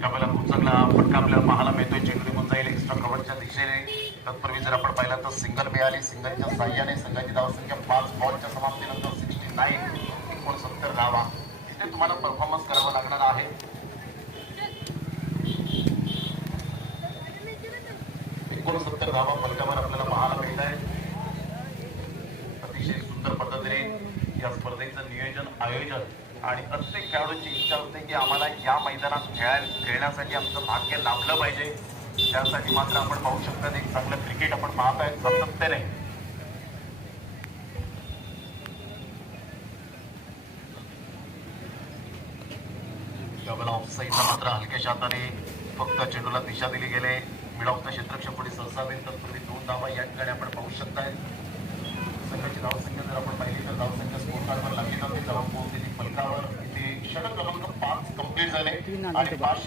त्यावेळेला खूप चांगला फटका आपल्याला पाहायला मिळतोय. चेंडू निघून जाईल एक्स्ट्रा कव्हरच्या दिशेने. तत्पूर्वी जर आपण पाहिलं तर सिंगल मिळाली. सिंगलच्या साह्याने संघाची धावसंख्या 5 बॉलच्या समाप्तीनंतर 69 धावा. इथे तुम्हाला परफॉर्मन्स करावा लागणार आहे. 69 धावा फलकावर आपल्याला पाहायला मिळत आहे. अतिशय सुंदर पद्धतीने या स्पर्धेचं नियोजन आयोजन आणि प्रत्येक खेळाडूची इच्छा होते की आम्हाला या मैदानात खेळण्यासाठी आमचं भाग्य लाभलं पाहिजे. त्यासाठी मात्र आपण पाहू शकता एक चांगलं क्रिकेट आपण पाहत आहे सातत्याने. त्यावेळेला ऑफसाईडला मात्र हलक्याशा हाताने फक्त चेंडूला दिशा दिली गेले. मिड ऑफ द क्षेत्ररक्षण पुढे सरसावेल. तत्पूर्वी 2 धावा या ठिकाणी आपण पाहू शकताय. संघाची धावसंख्या जर आपण पाहिली तर धावसंख्या स्कोर कार्डवर लागली जाते. जबाब पोहोचली फलकावर. इथे षटक क्रमांक 5 कंप्लीट झाले आणि 5